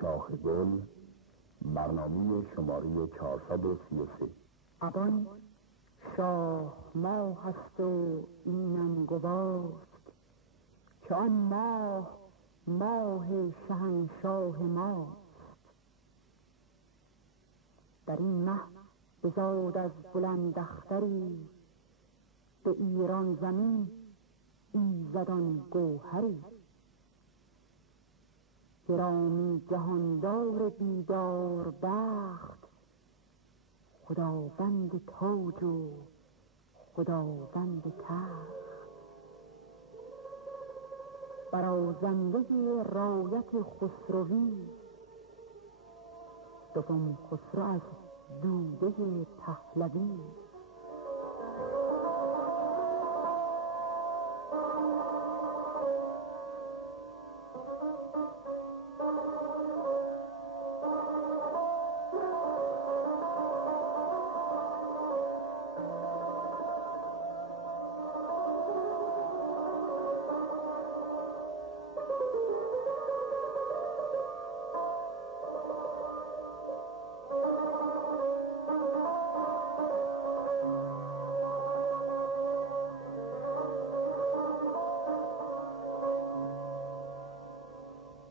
شاخ گل، برنامه شماره 433. ابان شاه ماه هست و اینم گواست که آن ماه شهنشاه ماست. در این مه بزاد از بلند اختری، به ایران زمین ایزدان گوهری. گرامی جهاندار بیدار بخت، خداوند تاج و خداوند تخت. برازنده رایت خسروی، دوم خسرو از دوده پهلوی.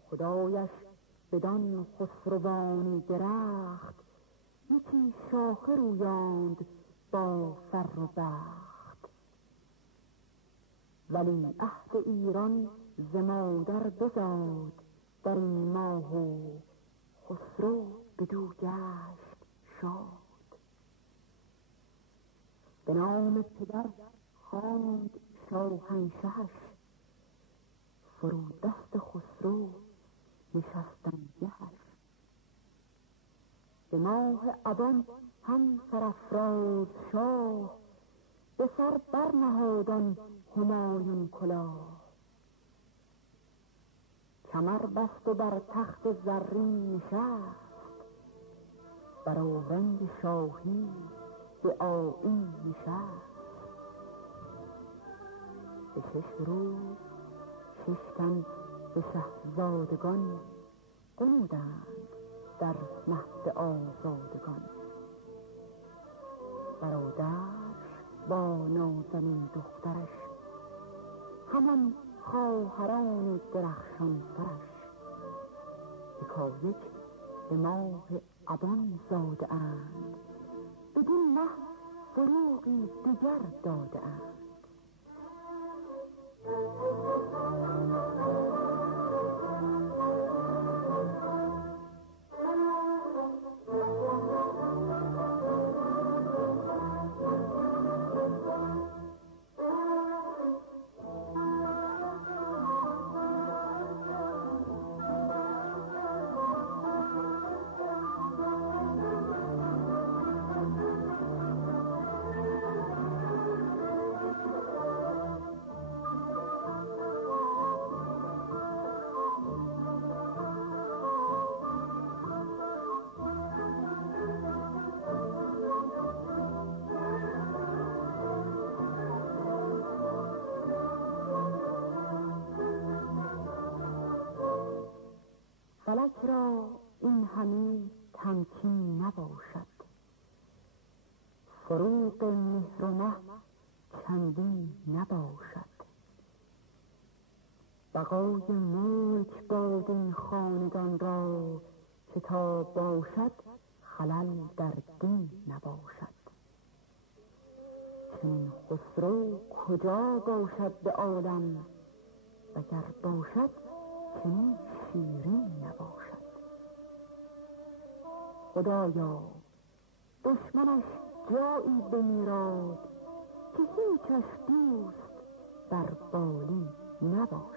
خدایش بدان خسروانی درخت، یکی شاخه رویاند با فر و بخت. ولی عهد ایران ز مادر بزاد، در این ماه و خسرو بدو گشت شاد. به نام پدر خواند شاهنشهش، فرود دست خسرو نشستن گهش. به ماه ابان هم سرافراز شاه، به سر برنهادان همایون کلاه. کمر بست و بر تخت زرین نشست، بر اورنگ شاهی به آیین نشست. به 6 روز 6 تن به شهزادگان، غنودند در مهد آزادگان. برادرش با نازنین دخترش، همان خواهران درخشان سرش. یکایک به ماه ابان زاده اند، بدین مه فروغی دیگر داده اند. فلک را این همه تمکین نباشد، فروغ مهر و مه چندین نباشد. بقای ملک باد این خاندان را، که تا باشد خلل در دین نباشد. چنین خسرو کجا باشد به عالم، وگر باشد چنین شیرین نباشد. خدایا دشمنش جایی بمیراد، که هیچش دوست بر بالی نباشد.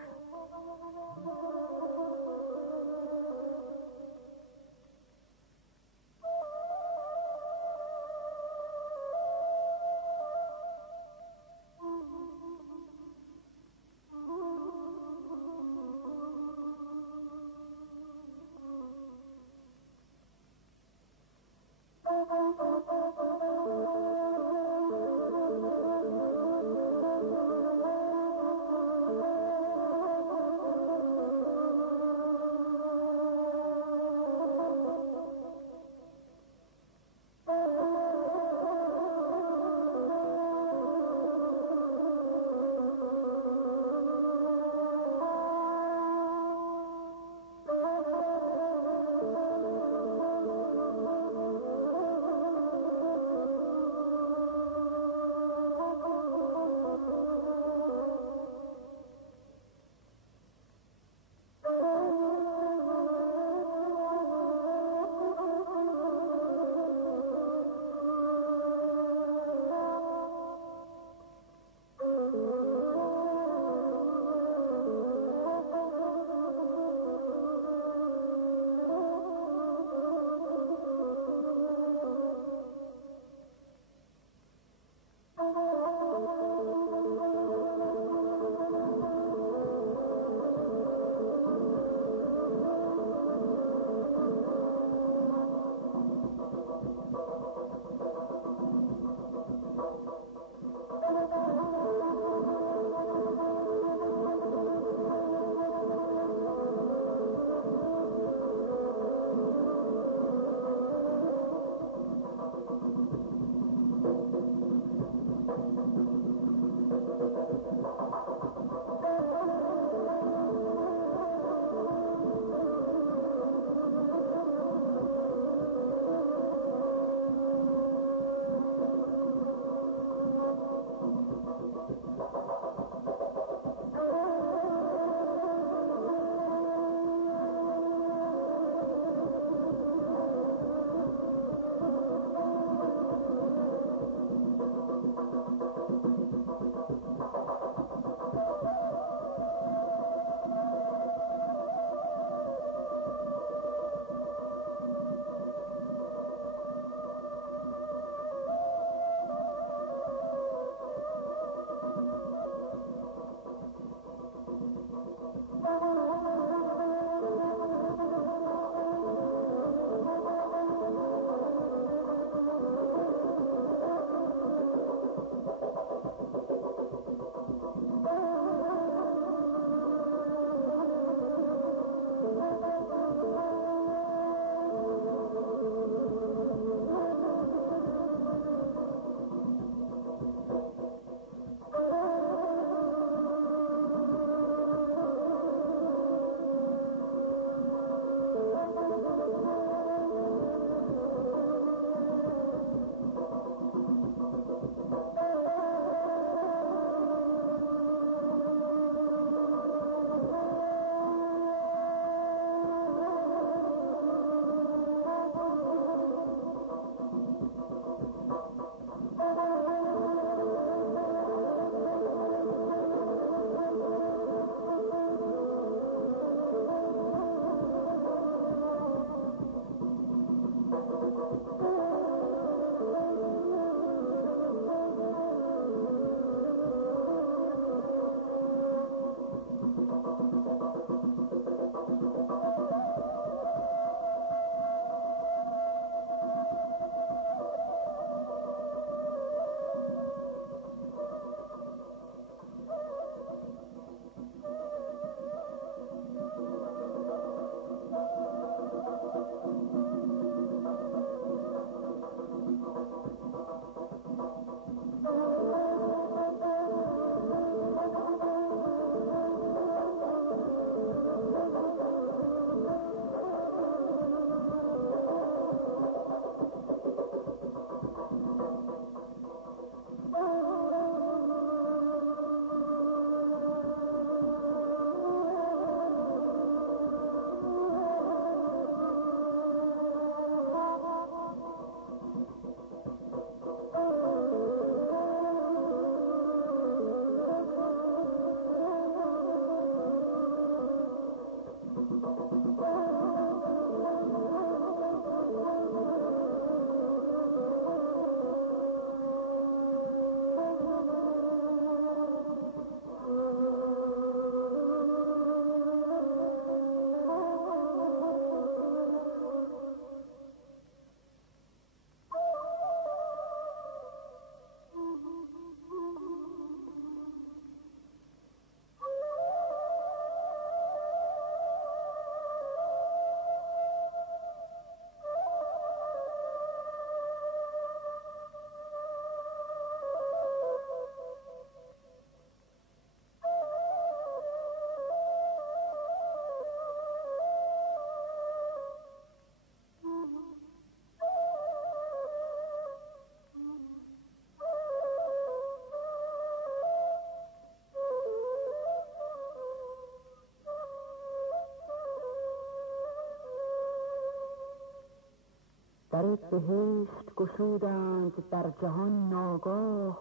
در بهشت گشودند در جهان ناگاه،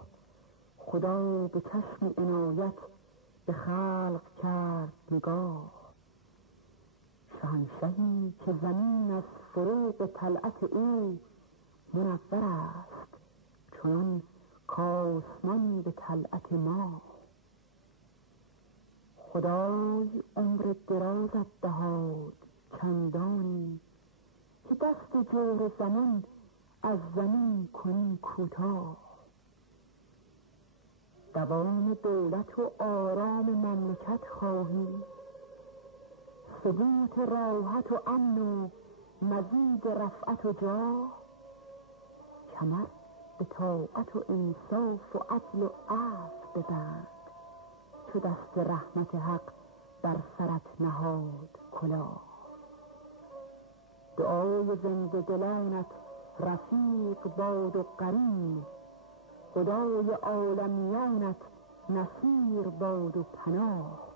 خدا به چشم عنایت به خلق کرد نگاه. شاهنشهی که زمین از فروغ طلعت او منور است، چنان کآسمان به طلعت ما. خدای عمر درازت دهاد چندانی، که دست جور زمان از زمین کنی کوتاه. دوام دولت و آرام مملکت خواهی، ثبوت راحت و امن و مزید رفعت و جاه. کمر به طاعت و انصاف و عدل و عفو ببند، چو دست رحمت حق بر سرت نهاد کلاه. دعای زنده دلانت رفیق باد و قرین، خدای عالمیانت نصیر باد و پناه.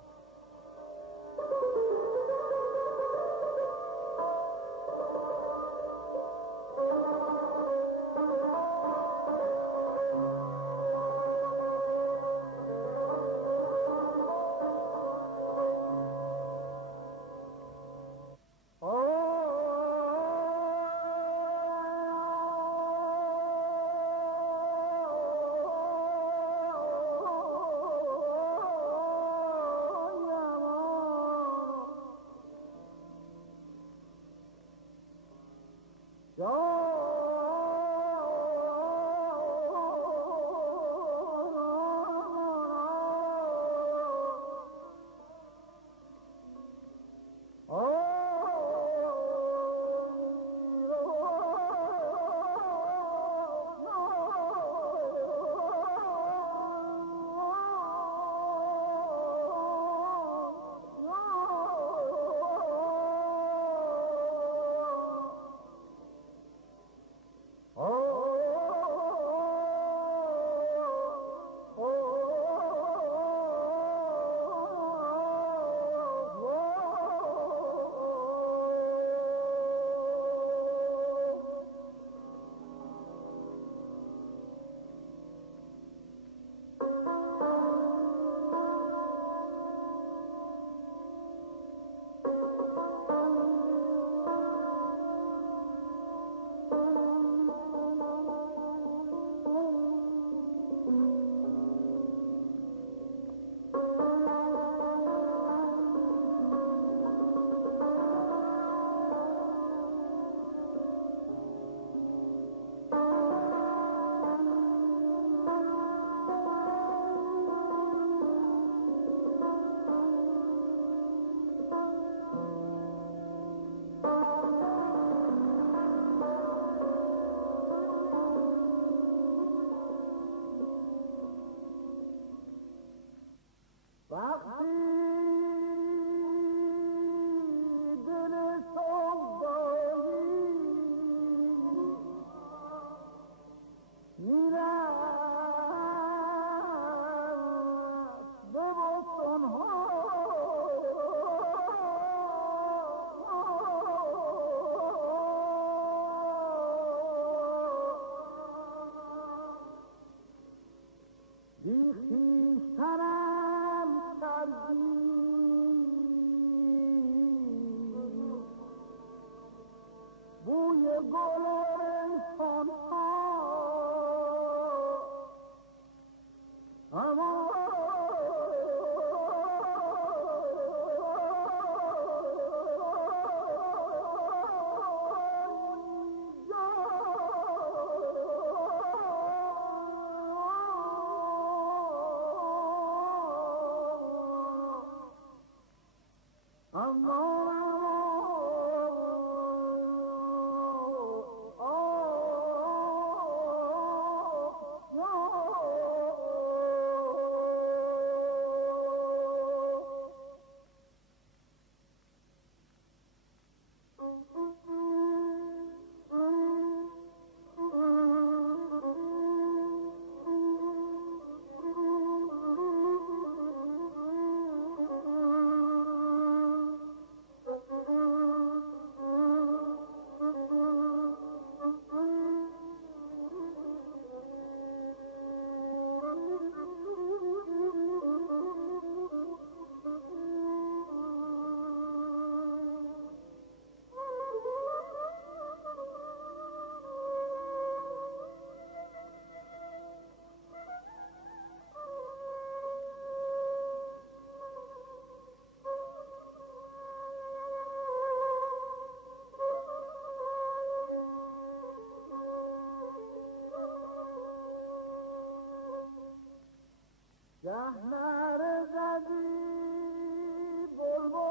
نعره زدی بلبل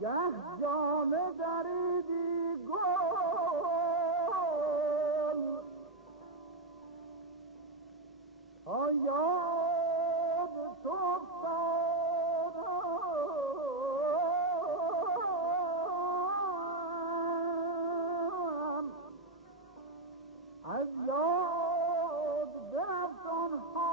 گه جامه دریدی گل تا یاد تو افتادم از یاد برفت آنها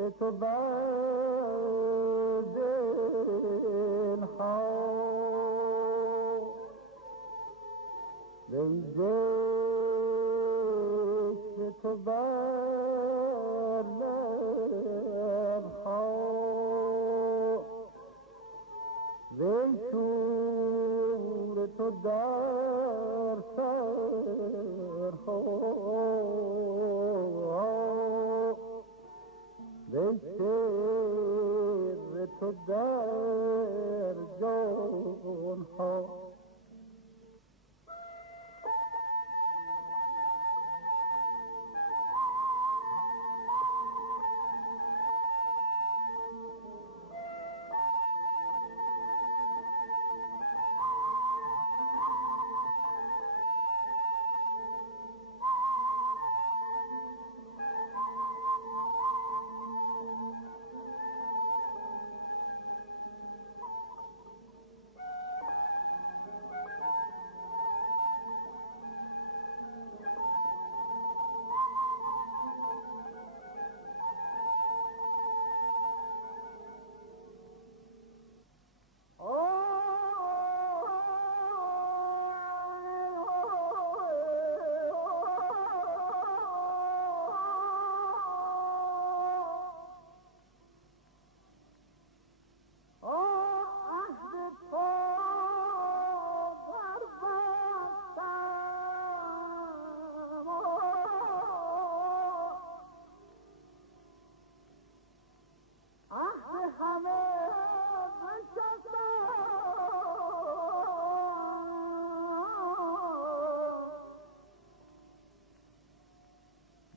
نصر تو بر دلها وی ذکر تو بر لبها وی شور تو در سرها وی سر تو در جانها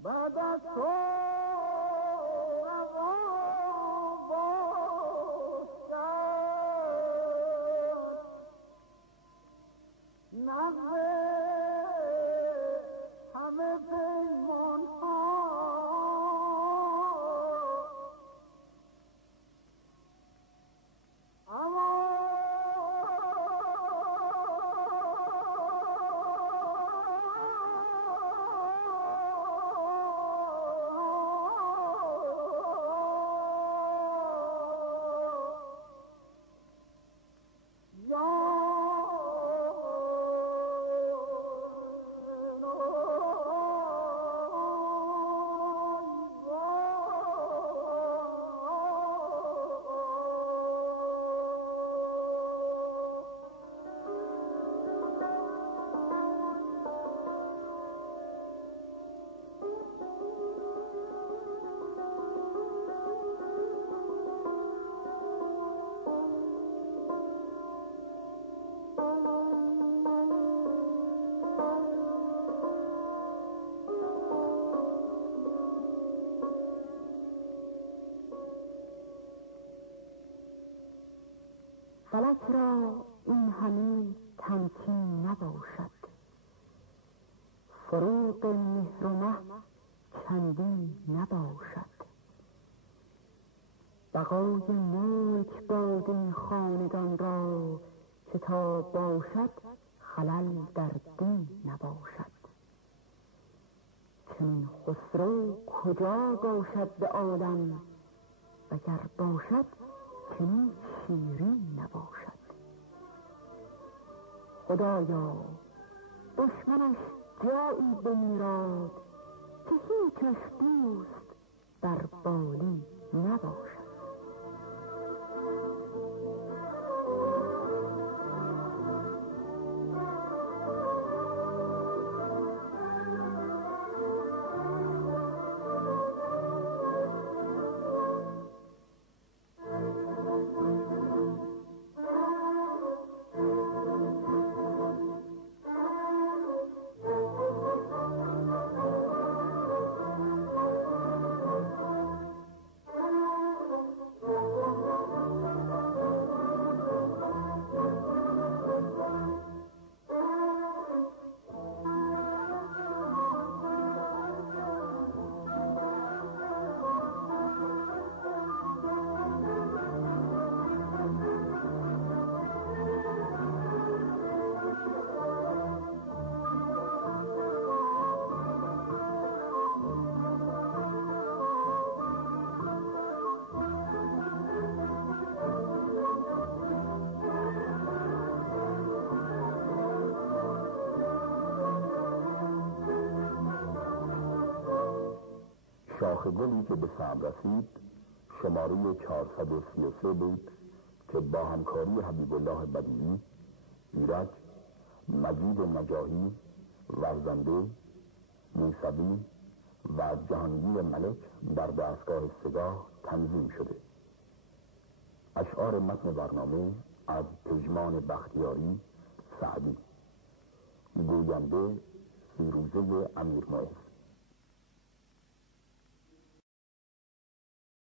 بعد از تو روان باز کرد نغمه همه پیمانها فلک را این همه تمکین نباشد، فروغ مهر و مه چندین نباشد. بقای ملک باد این خاندان را، که تا باشد خلل در دین نباشد. چنین خسرو کجا باشد به عالم، وگر باشد چنین شیرین نباشد. خدایا دشمنش جایی بمیراد، که هیچش دوست بر بالی نباشد. شاخ گلی که به سم رسید شماره 433 بود که با همکاری حبیب الله بدیعی، ایرج، مجید نجاحی، ورزنده، موسوی و جهانگیر ملک در دستگاه سگاه تنظیم شده. اشعار متن برنامه از پژمان بختیاری سعدی، گوینده فیروزه امیر محسن.